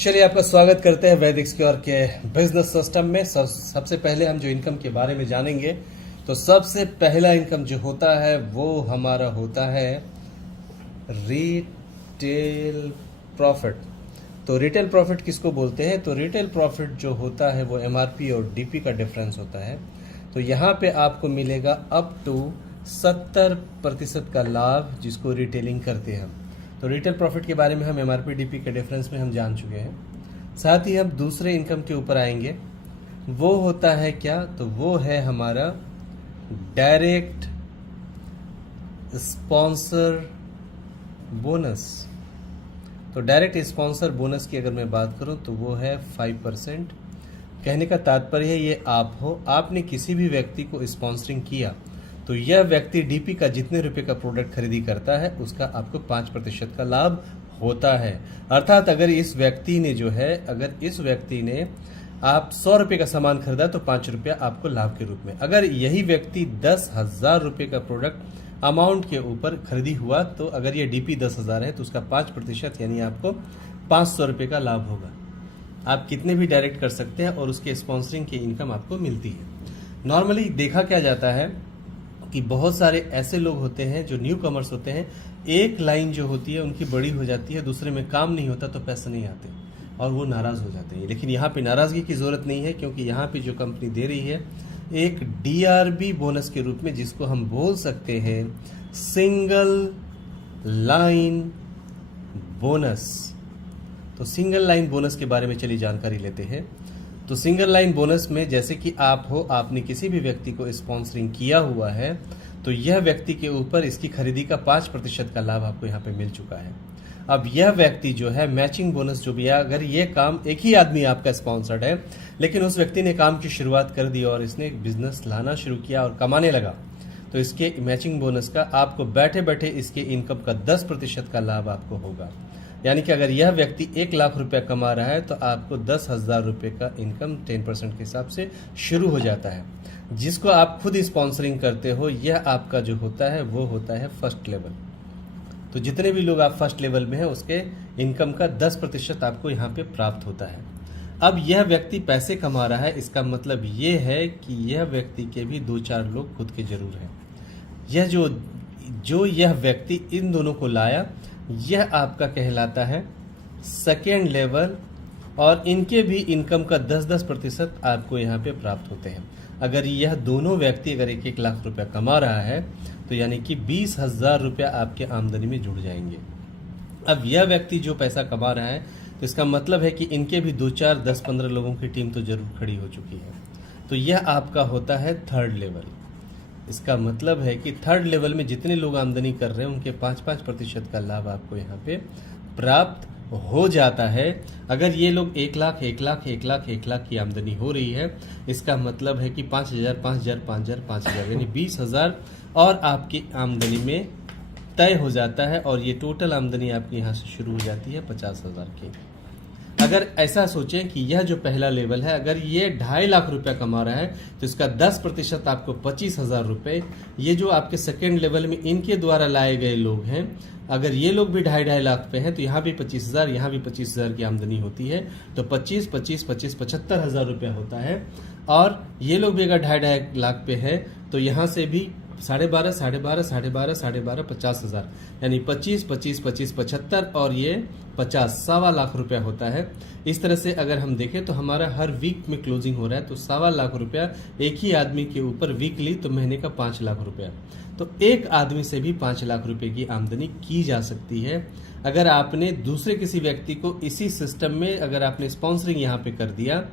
चलिए आपका स्वागत करते हैं वैदिक सिक्योर के बिजनेस सिस्टम में। सबसे पहले हम जो इनकम के बारे में जानेंगे तो सबसे पहला इनकम जो होता है वो हमारा होता है रिटेल प्रॉफिट। तो रिटेल प्रॉफिट किसको बोलते हैं? तो रिटेल प्रॉफिट जो होता है वो एमआरपी और डीपी का डिफरेंस होता है। तो यहाँ पे आपको मिलेगा अप टू 70% का लाभ जिसको रिटेलिंग करते हैं हम। तो रिटेल प्रॉफिट के बारे में हम एमआरपी डीपी के डिफरेंस में हम जान चुके हैं। साथ ही हम दूसरे इनकम के ऊपर आएंगे, वो होता है क्या? तो वो है हमारा डायरेक्ट स्पॉन्सर बोनस। तो डायरेक्ट स्पॉन्सर बोनस की अगर मैं बात करूं तो वो है 5%। कहने का तात्पर्य है ये आप हो, आपने किसी भी व्यक्ति को स्पॉन्सरिंग किया तो यह व्यक्ति डीपी का जितने रुपए का प्रोडक्ट खरीदी करता है उसका आपको 5% का लाभ होता है। अर्थात अगर इस व्यक्ति ने आप 100 रुपए का सामान खरीदा तो 5 रुपया आपको लाभ के रूप में। अगर यही व्यक्ति 10,000 रुपए का प्रोडक्ट अमाउंट के ऊपर खरीदी हुआ तो अगर ये डीपी 10,000 है तो उसका 5% यानी आपको 500 रुपए का लाभ होगा। आप कितने भी डायरेक्ट कर सकते हैं और उसके स्पॉन्सरिंग की इनकम आपको मिलती है। नॉर्मली देखा क्या जाता है कि बहुत सारे ऐसे लोग होते हैं जो न्यू कमर्स होते हैं, एक लाइन जो होती है उनकी बड़ी हो जाती है, दूसरे में काम नहीं होता तो पैसे नहीं आते और वो नाराज हो जाते हैं। लेकिन यहाँ पे नाराजगी की जरूरत नहीं है, क्योंकि यहाँ पे जो कंपनी दे रही है एक डीआरबी बोनस के रूप में, जिसको हम बोल सकते हैं सिंगल लाइन बोनस। तो सिंगल लाइन बोनस के बारे में चलिए जानकारी लेते हैं। तो सिंगल लाइन बोनस में जैसे कि आप हो, आपने किसी भी व्यक्ति को स्पॉन्सरिंग किया हुआ है तो यह व्यक्ति के ऊपर इसकी खरीदी का 5% का लाभ आपको यहाँ पे मिल चुका है। अब यह व्यक्ति जो है मैचिंग बोनस जो भी है, अगर ये काम एक ही आदमी आपका स्पॉन्सर्ड है लेकिन उस व्यक्ति ने काम की शुरुआत कर दी और इसने एक बिजनेस लाना शुरू किया और कमाने लगा, तो इसके मैचिंग बोनस का आपको बैठे बैठे इसके इनकम का 10% का लाभ आपको होगा। यानी कि अगर यह व्यक्ति 1 लाख रुपया कमा रहा है तो आपको 10,000 रुपये का इनकम 10% के हिसाब से शुरू हो जाता है। जिसको आप खुद स्पॉन्सरिंग करते हो, यह आपका जो होता है वो होता है फर्स्ट लेवल। तो जितने भी लोग आप फर्स्ट लेवल में हैं उसके इनकम का 10% आपको यहाँ पे प्राप्त होता है। अब यह व्यक्ति पैसे कमा रहा है, इसका मतलब ये है कि यह व्यक्ति के भी 2-4 लोग खुद के जरूर हैं। यह जो यह व्यक्ति इन दोनों को लाया, यह आपका कहलाता है सेकेंड लेवल, और इनके भी इनकम का 10-10% आपको यहाँ पे प्राप्त होते हैं। अगर यह दोनों व्यक्ति अगर 1-1 लाख रुपया कमा रहा है तो यानी कि 20,000 रुपया आपके आमदनी में जुड़ जाएंगे। अब यह व्यक्ति जो पैसा कमा रहा है तो इसका मतलब है कि इनके भी 2-4, 10-15 लोगों की टीम तो जरूर खड़ी हो चुकी है। तो यह आपका होता है थर्ड लेवल। इसका मतलब है कि थर्ड लेवल में जितने लोग आमदनी कर रहे हैं उनके 5-5% का लाभ आपको यहाँ पे प्राप्त हो जाता है। अगर ये लोग 1 लाख की आमदनी हो रही है, इसका मतलब है कि 5,000 यानी 20,000 और आपकी आमदनी में तय हो जाता है, और ये टोटल आमदनी आपकी यहाँ से शुरू हो जाती है 50,000 की। अगर ऐसा सोचें कि यह जो पहला लेवल है, अगर ये 2.5 लाख रुपया कमा रहा है तो इसका 10% आपको 25,000 रुपये। ये जो आपके सेकेंड लेवल में इनके द्वारा लाए गए लोग हैं, अगर ये लोग भी 2.5 लाख पे हैं तो यहाँ भी 25,000, यहाँ भी 25,000 की आमदनी होती है, तो 75,000 रुपया होता है। और ये लोग भी अगर 2.5 लाख पे है तो यहाँ से भी 12,500 50,000, यानी 25, 75 और ये 50, 1.25 लाख रुपया होता है। इस तरह से अगर हम देखें तो हमारा हर वीक में क्लोजिंग हो रहा है, तो 1.25 लाख रुपया एक ही आदमी के ऊपर वीकली, तो महीने का 5 लाख रुपया। तो एक आदमी से भी 5 लाख रुपए की आमदनी की जा सकती है। अगर आपने दूसरे किसी व्यक्ति को इसी सिस्टम में अगर आपने स्पॉन्सरिंग यहाँ पे कर दिया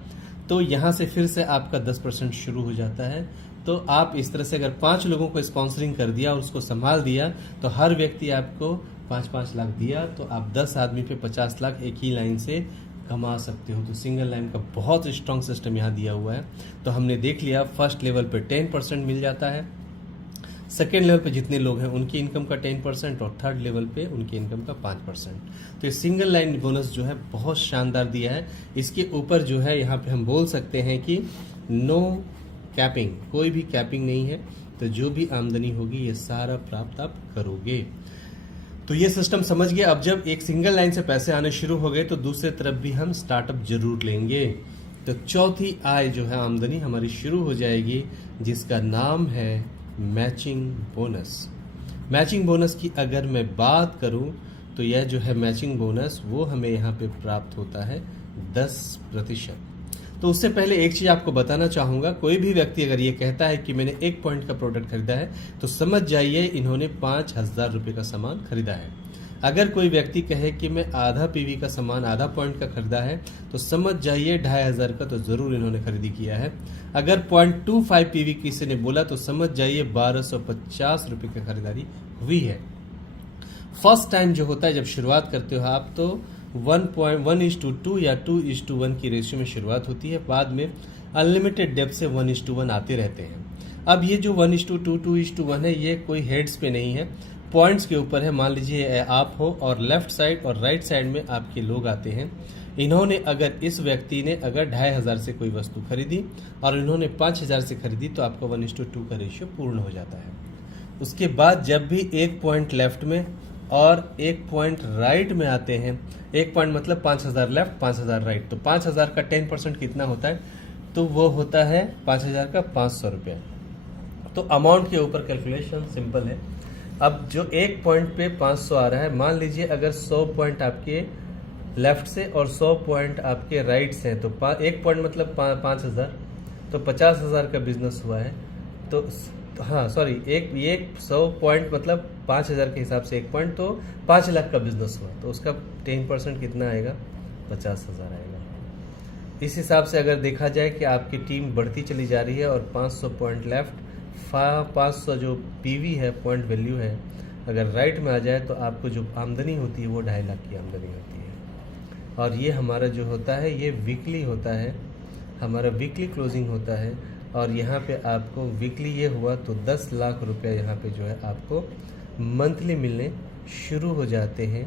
तो यहाँ से फिर से आपका 10% शुरू हो जाता है। तो आप इस तरह से अगर 5 लोगों को स्पॉन्सरिंग कर दिया और उसको संभाल दिया तो हर व्यक्ति आपको 5-5 लाख दिया, तो आप 10 आदमी पे 50 लाख एक ही लाइन से कमा सकते हो। तो सिंगल लाइन का बहुत स्ट्रॉन्ग सिस्टम यहाँ दिया हुआ है। तो हमने देख लिया फर्स्ट लेवल पे 10% मिल जाता है, सेकेंड लेवल पे जितने लोग हैं उनकी इनकम का 10% और थर्ड लेवल पे उनकी इनकम का 5%। तो ये सिंगल लाइन बोनस जो है बहुत शानदार दिया है। इसके ऊपर जो है यहाँ पे हम बोल सकते हैं कि नो कैपिंग, कोई भी कैपिंग नहीं है, तो जो भी आमदनी होगी ये सारा प्राप्त आप करोगे। तो ये सिस्टम समझ गए। अब जब एक सिंगल लाइन से पैसे आने शुरू हो गए तो दूसरे तरफ भी हम स्टार्टअप जरूर लेंगे। तो चौथी आय जो है आमदनी हमारी शुरू हो जाएगी, जिसका नाम है मैचिंग बोनस। मैचिंग बोनस की अगर मैं बात करूं तो यह जो है मैचिंग बोनस वो हमें यहाँ पे प्राप्त होता है 10%। तो उससे पहले एक चीज आपको बताना चाहूंगा, कोई भी व्यक्ति अगर ये कहता है कि मैंने 1 पॉइंट का प्रोडक्ट खरीदा है तो समझ जाइए इन्होंने 5,000 रुपये का सामान खरीदा है। अगर कोई व्यक्ति कहे कि मैं आधा पीवी का सामान आधा पॉइंट का खरीदा है तो समझ जाइए 2,500 का तो जरूर इन्होंने खरीदी किया है। अगर 0.25 पीवी किसी ने बोला तो समझ जाइए 1,250 रुपये की खरीदारी हुई है। फर्स्ट टाइम जो होता है जब शुरुआत करते हो आप तो 1:1:2 या 2:1 की रेशियो में शुरुआत होती है, बाद में अनलिमिटेड डेप्थ से 1:1 आते रहते हैं। अब ये जो 1:2 2:1 है ये कोई हेड्स पे नहीं है, पॉइंट्स के ऊपर है। मान लीजिए आप हो और लेफ्ट साइड और राइट साइड में आपके लोग आते हैं। इन्होंने अगर इस व्यक्ति ने अगर 2,500 से कोई वस्तु खरीदी और इन्होंने 5,000 से खरीदी तो आपका 1:2 का रेशियो पूर्ण हो जाता है। उसके बाद जब भी 1 पॉइंट लेफ्ट में और 1 पॉइंट राइट में आते हैं, 1 पॉइंट मतलब 5,000 लेफ्ट 5,000 राइट, तो 5,000 का 10% कितना होता है, तो वो होता है 5,000 का 500 रुपया। तो अमाउंट के ऊपर कैलकुलेशन सिंपल है। अब जो 1 पॉइंट पे 500 आ रहा है, मान लीजिए अगर 100 पॉइंट आपके लेफ्ट से और 100 पॉइंट आपके राइट से हैं तो 1 पॉइंट मतलब 5,000, तो 50,000 का बिजनेस हुआ है। तो हाँ सॉरी, एक 100 पॉइंट मतलब 5,000 के हिसाब से 1 पॉइंट तो 5 लाख का बिजनेस हुआ, तो उसका 10% कितना आएगा, 50,000 आएगा। इस हिसाब से अगर देखा जाए कि आपकी टीम बढ़ती चली जा रही है और 500 पॉइंट लेफ्ट 500 जो पीवी है पॉइंट वैल्यू है अगर राइट में आ जाए तो आपको जो आमदनी होती है वो 2.5 लाख की आमदनी होती है। और ये हमारा जो होता है ये वीकली होता है, हमारा वीकली क्लोजिंग होता है। और यहाँ पे आपको वीकली ये हुआ तो 10 लाख रुपया यहाँ पे जो है आपको मंथली मिलने शुरू हो जाते हैं।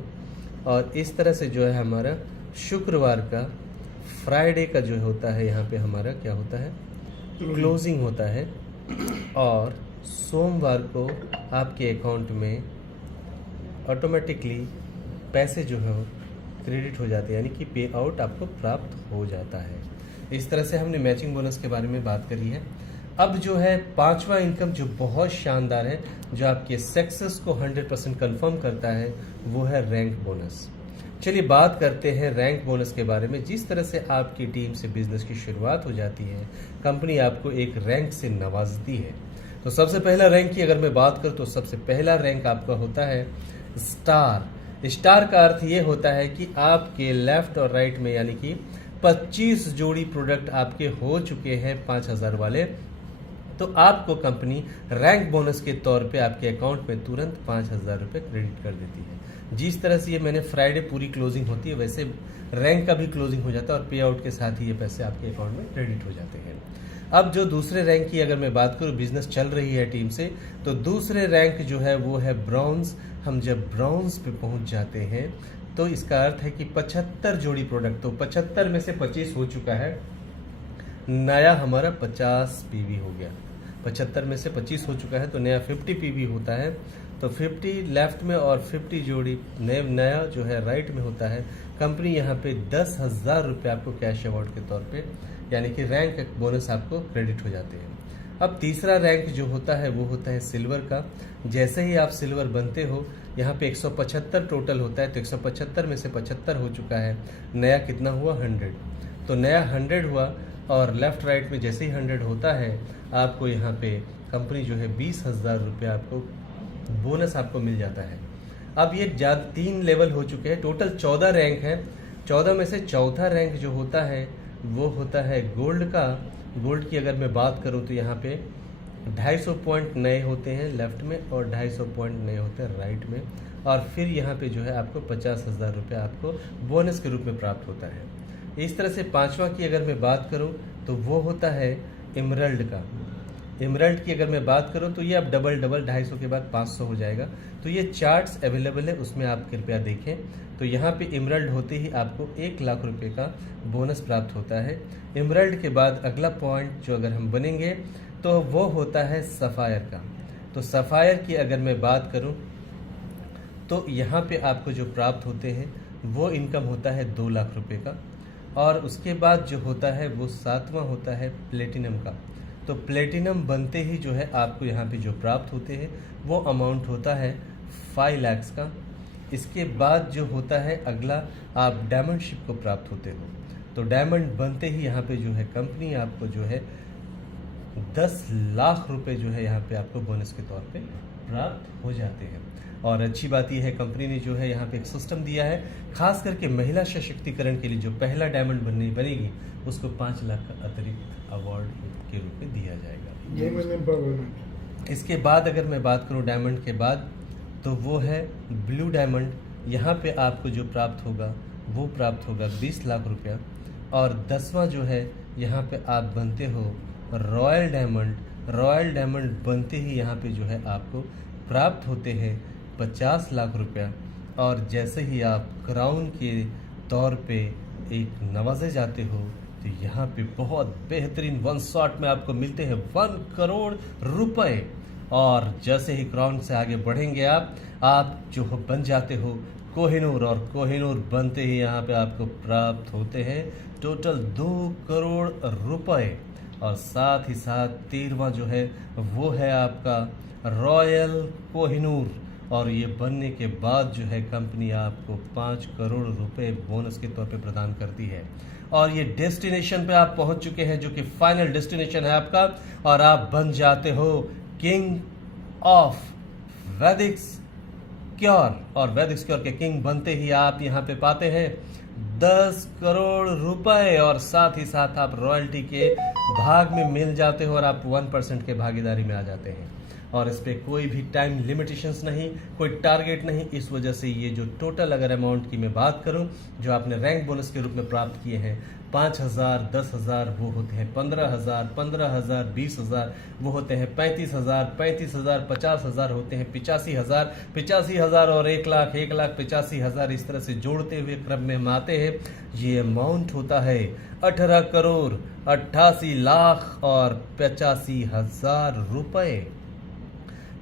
और इस तरह से जो है हमारा शुक्रवार का फ्राइडे का जो होता है यहाँ पे हमारा क्या होता है, क्लोजिंग होता है। और सोमवार को आपके अकाउंट में ऑटोमेटिकली पैसे जो है क्रेडिट हो जाते हैं, यानी कि पे आउट आपको प्राप्त हो जाता है। इस तरह से हमने मैचिंग बोनस के बारे में बात करी है। अब जो है पांचवा इनकम जो बहुत शानदार है, जो आपके सक्सेस को 100% कंफर्म करता है, वो है रैंक बोनस। चलिए बात करते हैं रैंक बोनस के बारे में। जिस तरह से आपकी टीम से बिजनेस की शुरुआत हो जाती है, कंपनी आपको एक रैंक से नवाजती है। तो सबसे पहला रैंक की अगर मैं बात करूं तो सबसे पहला रैंक आपका होता है स्टार। स्टार का अर्थ ये होता है कि आपके लेफ्ट और राइट में यानी कि 25 जोड़ी प्रोडक्ट आपके हो चुके हैं 5,000 वाले, तो आपको कंपनी रैंक बोनस के तौर पे आपके अकाउंट में तुरंत 5,000 रुपये क्रेडिट कर देती है। जिस तरह से ये मैंने फ्राइडे पूरी क्लोजिंग होती है वैसे रैंक का भी क्लोजिंग हो जाता है और पे आउट के साथ ही ये पैसे आपके अकाउंट में क्रेडिट हो जाते हैं। अब जो दूसरे रैंक की अगर मैं बात करूँ, बिजनेस चल रही है टीम से, तो दूसरे रैंक जो है वो है ब्रॉन्ज। हम जब ब्रॉन्ज पे पहुंच जाते हैं तो इसका अर्थ है कि 75 जोड़ी प्रोडक्ट, तो 75 में से 25 हो चुका है, नया हमारा 50 पीवी हो गया। 75 में से 25 हो चुका है तो नया 50 पीवी होता है। तो 50 लेफ्ट में और 50 जोड़ी नया जो है राइट में होता है। कंपनी यहाँ पे 10,000 रुपये आपको कैश अवार्ड के तौर पे यानी कि रैंक बोनस आपको क्रेडिट हो जाते हैं। अब तीसरा रैंक जो होता है वो होता है सिल्वर का। जैसे ही आप सिल्वर बनते हो, यहाँ पे 175 टोटल होता है, तो 175 में से 75 हो चुका है, नया कितना हुआ 100, तो नया 100 हुआ। और लेफ्ट राइट में जैसे ही 100 होता है आपको यहाँ पे कंपनी जो है 20,000 रुपये आपको बोनस आपको मिल जाता है। अब ये 3 लेवल हो चुके हैं, टोटल 14 रैंक है। 14 में से चौथा रैंक जो होता है वो होता है गोल्ड का। गोल्ड की अगर मैं बात करूं तो यहाँ पे 250 पॉइंट नए होते हैं लेफ्ट में और 250 पॉइंट नए होते हैं राइट में। और फिर यहाँ पे जो है आपको 50,000 रुपये आपको बोनस के रूप में प्राप्त होता है। इस तरह से पांचवा की अगर मैं बात करूं तो वो होता है इमरल्ड का। इमरल्ड की अगर मैं बात करूं तो ये अब डबल 250 के बाद 500 हो जाएगा। तो ये चार्ट्स अवेलेबल है, उसमें आप कृपया देखें। तो यहाँ पे इमरल्ड होते ही आपको 1 लाख रुपए का बोनस प्राप्त होता है। इमरल्ड के बाद अगला पॉइंट जो अगर हम बनेंगे तो वो होता है सफ़ायर का। तो सफ़ायर की अगर मैं बात करूं तो यहाँ पे आपको जो प्राप्त होते हैं वो इनकम होता है 2 लाख रुपए का। और उसके बाद जो होता है वो 7वां होता है प्लेटिनम का। तो प्लेटिनम बनते ही जो है आपको यहाँ पे जो प्राप्त होते हैं वो अमाउंट होता है 5 लाख का। इसके बाद जो होता है अगला, आप डायमंडशिप को प्राप्त होते हो। तो डायमंड बनते ही यहाँ पे जो है कंपनी आपको जो है 10 लाख रुपए जो है यहाँ पे आपको बोनस के तौर पे प्राप्त हो जाते हैं। और अच्छी बात यह है कंपनी ने जो है यहाँ पे एक सिस्टम दिया है, खास करके महिला सशक्तिकरण के लिए जो पहला डायमंड बनेगी उसको 5 लाख का अतिरिक्त अवार्ड के रूप में दिया जाएगा। इसके बाद अगर मैं बात करूँ डायमंड के बाद, तो वो है ब्लू डायमंड। यहाँ पे आपको जो प्राप्त होगा वो प्राप्त होगा 20 लाख रुपया। और 10वां जो है यहाँ पे आप बनते हो रॉयल डायमंड। रॉयल डायमंड बनते ही यहाँ पे जो है आपको प्राप्त होते हैं 50 लाख रुपया। और जैसे ही आप क्राउन के तौर पे एक नवाजे जाते हो तो यहाँ पे बहुत बेहतरीन 1 शॉट में आपको मिलते हैं 1 करोड़ रुपए। और जैसे ही क्राउन से आगे बढ़ेंगे आप जो बन जाते हो कोहिनूर। और कोहिनूर बनते ही यहाँ पे आपको प्राप्त होते हैं टोटल 2 करोड़ रुपए। और साथ ही साथ 13वां जो है वो है आपका रॉयल कोहिनूर। और ये बनने के बाद जो है कंपनी आपको 5 करोड़ रुपए बोनस के तौर पे प्रदान करती है। और ये डेस्टिनेशन पे आप पहुंच चुके हैं जो कि फाइनल डेस्टिनेशन है आपका, और आप बन जाते हो किंग ऑफ वैदिक क्योर। और वैदिक क्योर के किंग बनते ही आप यहाँ पे पाते हैं 10 करोड़ रुपए। और साथ ही साथ आप रॉयल्टी के भाग में मिल जाते हो और आप 1% के भागीदारी में आ जाते हैं। और इस पर कोई भी टाइम लिमिटेशंस नहीं, कोई टारगेट नहीं। इस वजह से ये जो टोटल अगर अमाउंट की मैं बात करूं जो आपने रैंक बोनस के रूप में प्राप्त किए हैं 5,000, 10,000 वो होते हैं 15,000, 15,000, 20,000 वो होते हैं 35,000, 35,000, 50,000 होते हैं 85,000, 85,000 और 1 लाख, 1,85,000 इस तरह से जोड़ते हुए क्रम में हम आते हैं। ये अमाउंट होता है 18 करोड़ 88 लाख और 85,000 रुपए।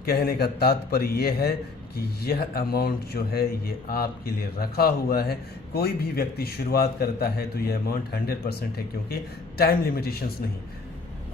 कहने का तात्पर्य ये है कि यह अमाउंट जो है ये आपके लिए रखा हुआ है। कोई भी व्यक्ति शुरुआत करता है तो ये अमाउंट 100% है, क्योंकि टाइम लिमिटेशंस नहीं।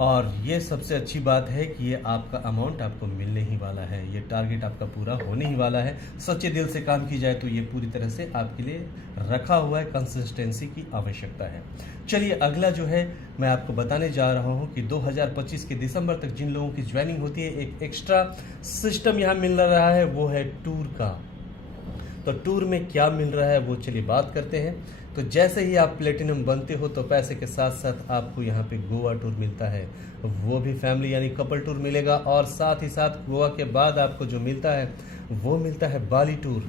और ये सबसे अच्छी बात है कि ये आपका अमाउंट आपको मिलने ही वाला है, ये टारगेट आपका पूरा होने ही वाला है। सच्चे दिल से काम की जाए तो ये पूरी तरह से आपके लिए रखा हुआ है, कंसिस्टेंसी की आवश्यकता है। चलिए अगला जो है मैं आपको बताने जा रहा हूँ कि 2025 के दिसंबर तक जिन लोगों की ज्वाइनिंग होती है एक एक्स्ट्रा सिस्टम यहाँ मिल रहा है, वो है टूर का। तो टूर में क्या मिल रहा है वो चलिए बात करते हैं। तो जैसे ही आप प्लेटिनम बनते हो तो पैसे के साथ साथ आपको यहाँ पे गोवा टूर मिलता है, वो भी फैमिली यानी कपल टूर मिलेगा। और साथ ही साथ गोवा के बाद आपको जो मिलता है वो मिलता है बाली टूर।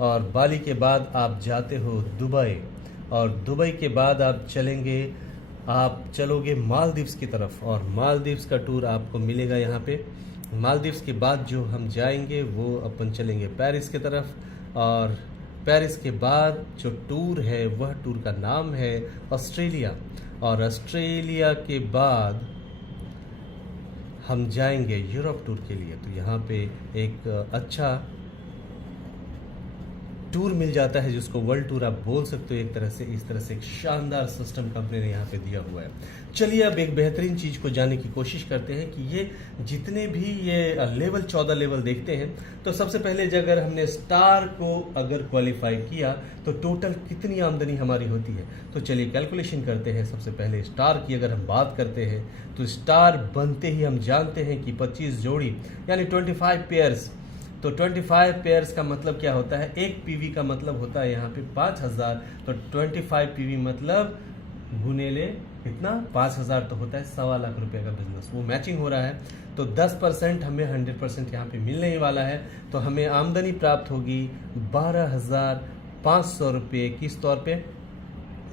और बाली के बाद आप जाते हो दुबई, और दुबई के बाद आप चलोगे मालदीव्स की तरफ, और मालदीव्स का टूर आपको मिलेगा यहाँ पे। मालदीव्स के बाद जो हम जाएंगे वो अपन चलेंगे पेरिस की तरफ, और पेरिस के बाद जो टूर है वह टूर का नाम है ऑस्ट्रेलिया। और ऑस्ट्रेलिया के बाद हम जाएंगे यूरोप टूर के लिए। तो यहाँ पे एक अच्छा टूर मिल जाता है जिसको वर्ल्ड टूर आप बोल सकते हो एक तरह से। इस तरह से एक शानदार सिस्टम कंपनी ने यहाँ पे दिया हुआ है। चलिए अब एक बेहतरीन चीज़ को जानने की कोशिश करते हैं कि ये जितने भी ये लेवल 14 लेवल देखते हैं, तो सबसे पहले अगर हमने स्टार को अगर क्वालिफाई किया तो टोटल कितनी आमदनी हमारी होती है। तो चलिए कैलकुलेशन करते हैं। सबसे पहले स्टार की अगर हम बात करते हैं तो स्टार बनते ही हम जानते हैं कि 25 जोड़ी यानी 25 पेयर्स। तो 25 पेयर्स का मतलब क्या होता है, एक पीवी का मतलब होता है यहाँ पे 5,000। तो 25 पीवी मतलब गुने ले कितना 5,000 तो होता है 1.25 लाख रुपए का बिजनेस। वो मैचिंग हो रहा है तो 10% हमें 100% यहाँ पे मिलने ही वाला है। तो हमें आमदनी प्राप्त होगी 12,500 रुपये किस तौर पे,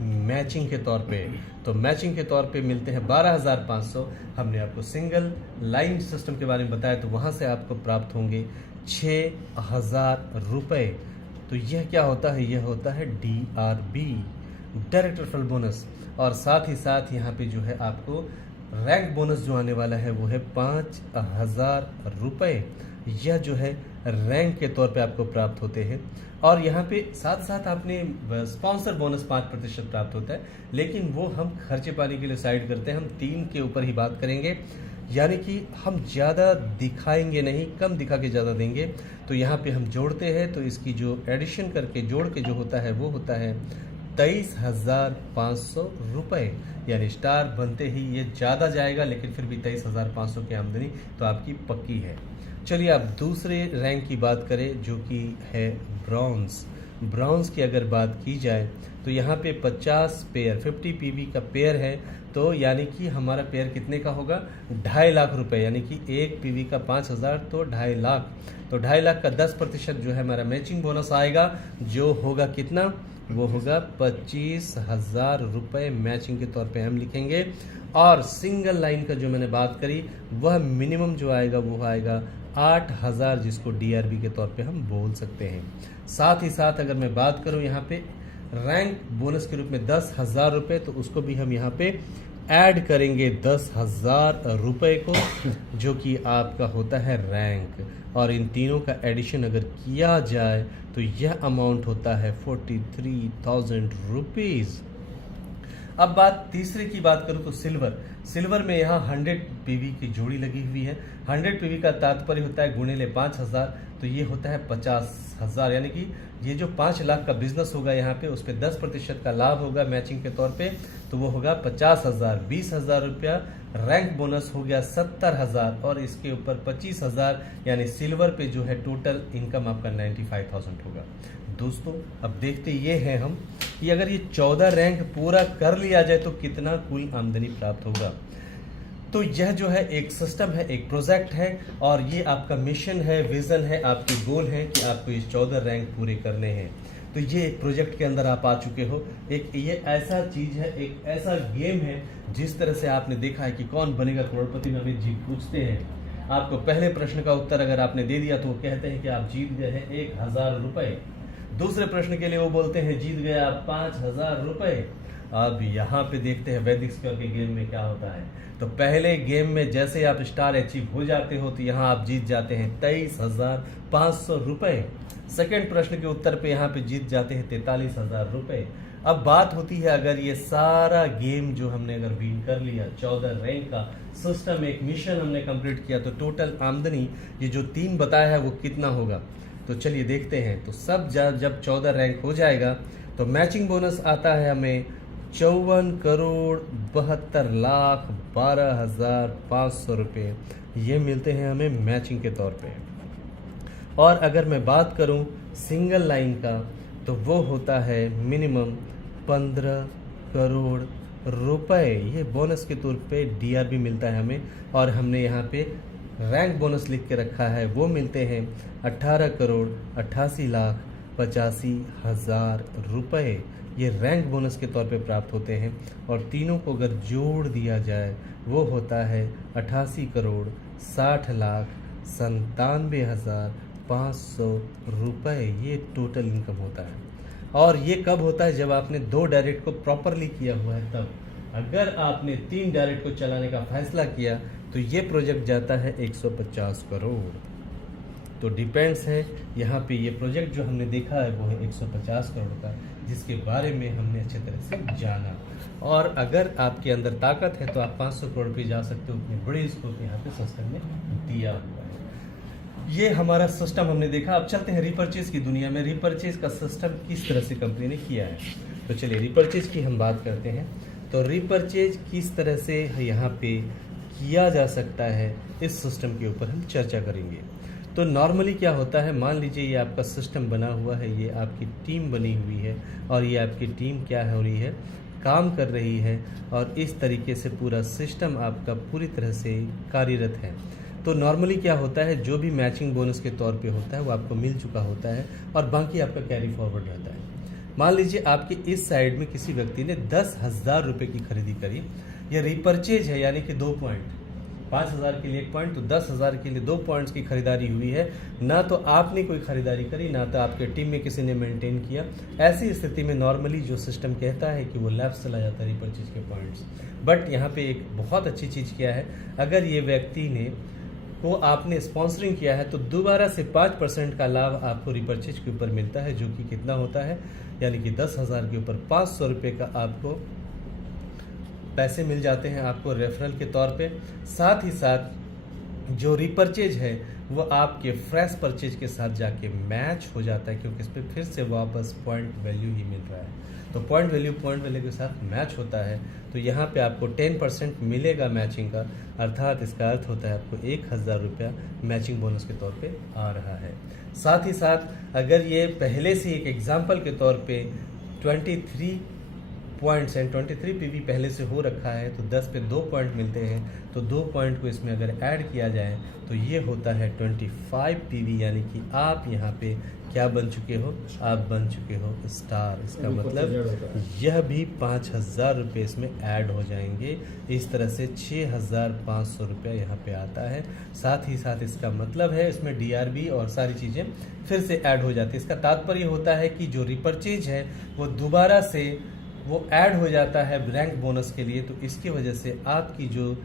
मैचिंग के तौर पे। तो मैचिंग के तौर पे मिलते हैं 12,500। हमने आपको सिंगल लाइन सिस्टम के बारे में बताया तो वहाँ से आपको प्राप्त होंगे 6,000 रुपये। तो यह क्या होता है, यह होता है DRB, डायरेक्ट रेफरल बोनस। और साथ ही साथ यहाँ पे जो है आपको रैंक बोनस जो आने वाला है वो है 5,000 रुपये। यह जो है रैंक के तौर पे आपको प्राप्त होते हैं। और यहाँ पे साथ साथ आपने स्पॉन्सर बोनस 5% प्राप्त होता है, लेकिन वो हम खर्चे पानी के लिए साइड करते हैं। हम 3 के ऊपर ही बात करेंगे, यानी कि हम ज़्यादा दिखाएंगे नहीं, कम दिखा के ज़्यादा देंगे। तो यहाँ पे हम जोड़ते हैं, तो इसकी जो एडिशन करके जोड़ के जो होता है वो होता है 23,500 रुपये। यानी स्टार बनते ही ये ज़्यादा जाएगा, लेकिन फिर भी 23,500 की आमदनी तो आपकी पक्की है। चलिए अब दूसरे रैंक की बात करें, जो कि है ब्रॉन्ज। ब्रॉन्ज की अगर बात की जाए तो यहाँ पे 50 पेयर 50 पीवी का पेयर है, तो यानी कि हमारा पेयर कितने का होगा, 2.5 लाख रुपए। यानी कि एक पीवी का 5,000 तो 2.5 लाख। तो 2.5 लाख का 10% जो है हमारा मैचिंग बोनस आएगा, जो होगा कितना, वो होगा 25,000 रुपये मैचिंग के तौर पे हम लिखेंगे। और सिंगल लाइन का जो मैंने बात करी, वह मिनिमम जो आएगा वो आएगा 8,000, जिसको डीआरबी के तौर पे हम बोल सकते हैं। साथ ही साथ अगर मैं बात करूं यहाँ पे रैंक बोनस के रूप में 10,000 रुपये, तो उसको भी हम यहाँ पे ऐड करेंगे 10,000 रुपये को, जो कि आपका होता है रैंक। और इन तीनों का एडिशन अगर किया जाए तो यह अमाउंट होता है 43,000 रुपीज़। अब बात तीसरे की बात करूं तो सिल्वर में यहाँ 100 पीवी की जोड़ी लगी हुई है। 100 पीवी का तात्पर्य होता है गुणे ले 5,000, तो ये होता है 50,000। यानी कि ये जो 5 लाख का बिजनेस होगा यहाँ पे, उस पर 10% का लाभ होगा मैचिंग के तौर पे, तो वो होगा 50,000। 20,000 रुपया रैंक बोनस हो गया 70,000, और इसके ऊपर 25,000, यानी सिल्वर पे जो है टोटल इनकम आपका 95,000 होगा। दोस्तों अब देखते ये हैं हम कि अगर ये 14 रैंक पूरा कर लिया जाए तो कितना कुल आमदनी प्राप्त होगा। तो यह जो है एक सिस्टम है, एक प्रोजेक्ट है, और ये आपका मिशन है, विजन है, आपकी गोल है कि आपको ये 14 रैंक पूरे करने हैं। तो ये एक प्रोजेक्ट के अंदर आप आ चुके हो। एक ये ऐसा चीज है, एक ऐसा गेम है, जिस तरह से आपने देखा है कि कौन बनेगा करोड़पति में अमित जी पूछते हैं। आपको पहले प्रश्न का उत्तर अगर आपने दे दिया तो वो कहते हैं कि आप जीत गए हैं 1,000 रुपये। दूसरे प्रश्न के लिए वो बोलते हैं जीत गए आप 5,000 रुपये। अब यहाँ पे देखते हैं वैदिक स्क्योर के गेम में क्या होता है। तो पहले गेम में जैसे आप स्टार अचीव हो जाते हो, तो यहाँ आप जीत जाते हैं 23,500 रुपये। सेकेंड प्रश्न के उत्तर पे यहाँ पे जीत जाते हैं 43,000 रुपये। अब बात होती है, अगर ये सारा गेम जो हमने अगर विन कर लिया, 14 रैंक का सिस्टम, एक मिशन हमने कंप्लीट किया, तो टोटल आमदनी ये जो 3 बताया है वो कितना होगा। तो चलिए देखते हैं। तो सब जब 14 रैंक हो जाएगा तो मैचिंग बोनस आता है हमें 54,72,12,500 रुपये। ये मिलते हैं हमें मैचिंग के तौर पे। और अगर मैं बात करूं सिंगल लाइन का, तो वो होता है मिनिमम 15 करोड़ रुपए। ये बोनस के तौर पे डीआरबी मिलता है हमें। और हमने यहाँ पे रैंक बोनस लिख के रखा है, वो मिलते हैं 18,88,85,000 रुपये। ये रैंक बोनस के तौर पे प्राप्त होते हैं। और तीनों को अगर जोड़ दिया जाए वो होता है 88,60,97,500 रुपये। ये टोटल इनकम होता है। और ये कब होता है, जब आपने 2 डायरेक्ट को प्रॉपरली किया हुआ है तब। अगर आपने 3 डायरेक्ट को चलाने का फैसला किया तो ये प्रोजेक्ट जाता है 150 करोड़। तो डिपेंड्स है, यहाँ पे ये प्रोजेक्ट जो हमने देखा है वो है 150 करोड़ का, जिसके बारे में हमने अच्छे तरह से जाना। और अगर आपके अंदर ताकत है तो आप 500 करोड़ पे जा सकते हो। उतने बड़े स्कोप यहाँ पे सिस्टम में दिया हुआ है। ये हमारा सिस्टम हमने देखा। अब चलते हैं रिपर्चेज की दुनिया में। रिपर्चेज का सिस्टम किस तरह से कंपनी ने किया है, तो चलिए रिपर्चेज की हम बात करते हैं। तो रिपर्चेज किस तरह से यहाँ पे किया जा सकता है, इस सिस्टम के ऊपर हम चर्चा करेंगे। तो नॉर्मली क्या होता है, मान लीजिए ये आपका सिस्टम बना हुआ है, ये आपकी टीम बनी हुई है, और ये आपकी टीम क्या हो रही है, काम कर रही है, और इस तरीके से पूरा सिस्टम आपका पूरी तरह से कार्यरत है। तो नॉर्मली क्या होता है, जो भी मैचिंग बोनस के तौर पे होता है वो आपको मिल चुका होता है, और बाकी आपका कैरी फॉरवर्ड रहता है। मान लीजिए आपके इस साइड में किसी व्यक्ति ने 10,000 रुपये की खरीदी करी। ये रिपर्चेज है, यानी कि 2 पॉइंट, 5,000 के लिए 1 पॉइंट, तो 10,000 के लिए 2 पॉइंट्स की खरीदारी हुई है। ना तो आपने कोई खरीदारी करी, ना तो आपके टीम में किसी ने मेंटेन किया। ऐसी स्थिति में नॉर्मली जो सिस्टम कहता है कि वो लेफ्ट चला जाता है रिपर्चेज के पॉइंट्स। बट यहाँ पे एक बहुत अच्छी चीज़ क्या है, अगर ये व्यक्ति ने को आपने स्पॉन्सरिंग किया है तो दोबारा से 5% का लाभ आपको रिपर्चेज के ऊपर मिलता है, जो कि कितना होता है, यानी कि 10,000 के ऊपर 500 रुपये का आपको पैसे मिल जाते हैं आपको रेफरल के तौर पे। साथ ही साथ जो रिपर्चेज है वो आपके फ्रेश परचेज के साथ जाके मैच हो जाता है, क्योंकि इस पर फिर से वापस पॉइंट वैल्यू ही मिल रहा है। तो पॉइंट वैल्यू के साथ मैच होता है, तो यहाँ पे आपको 10% मिलेगा मैचिंग का, अर्थात इसका अर्थ होता है आपको 1,000 रुपया मैचिंग बोनस के तौर पे आ रहा है। साथ ही साथ अगर ये पहले से एक एग्जाम्पल के तौर पे 23 पॉइंट्स एंड 23 पीवी पहले से हो रखा है तो 10 पे 2 पॉइंट मिलते हैं, तो 2 पॉइंट को इसमें अगर ऐड किया जाए तो ये होता है 25 पीवी, यानी कि आप यहाँ पे क्या बन चुके हो, आप बन चुके हो स्टार। इसका मतलब यह भी 5,000 रुपये इसमें ऐड हो जाएंगे। इस तरह से 6,500 रुपया यहाँ पे आता है। साथ ही साथ इसका मतलब है इसमें डीआरबी और सारी चीज़ें फिर से ऐड हो जाती है। इसका तात्पर्य होता है कि जो रिपर्चेज है वो दोबारा से वो ऐड हो जाता है रैंक बोनस के लिए, तो इसकी वजह से आपकी जो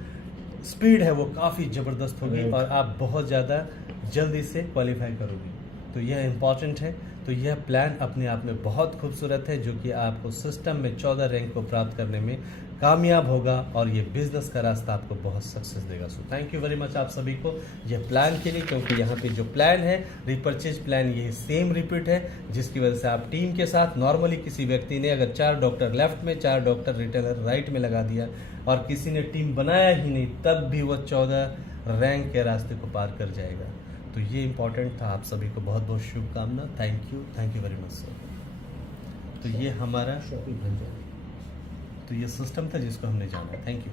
स्पीड है वो काफ़ी ज़बरदस्त होगी और आप बहुत ज़्यादा जल्दी से क्वालिफाई करोगे। तो यह इम्पॉर्टेंट है। तो यह प्लान अपने आप में बहुत खूबसूरत है, जो कि आपको सिस्टम में 14 रैंक को प्राप्त करने में कामयाब होगा और ये बिजनेस का रास्ता आपको बहुत सक्सेस देगा। So thank you very much आप सभी को यह प्लान के लिए, क्योंकि यहाँ पे जो प्लान है रिपर्चेज प्लान ये सेम रिपीट है, जिसकी वजह से आप टीम के साथ नॉर्मली किसी व्यक्ति ने अगर 4 डॉक्टर लेफ्ट में 4 डॉक्टर रिटेलर राइट में लगा दिया और किसी ने टीम बनाया ही नहीं, तब भी वो 14 रैंक के रास्ते को पार कर जाएगा। तो ये इंपॉर्टेंट था। आप सभी को बहुत बहुत शुभकामना। Thank you very much sir. तो ये हमारा तो ये सिस्टम था जिसको हमने जाना। Thank you.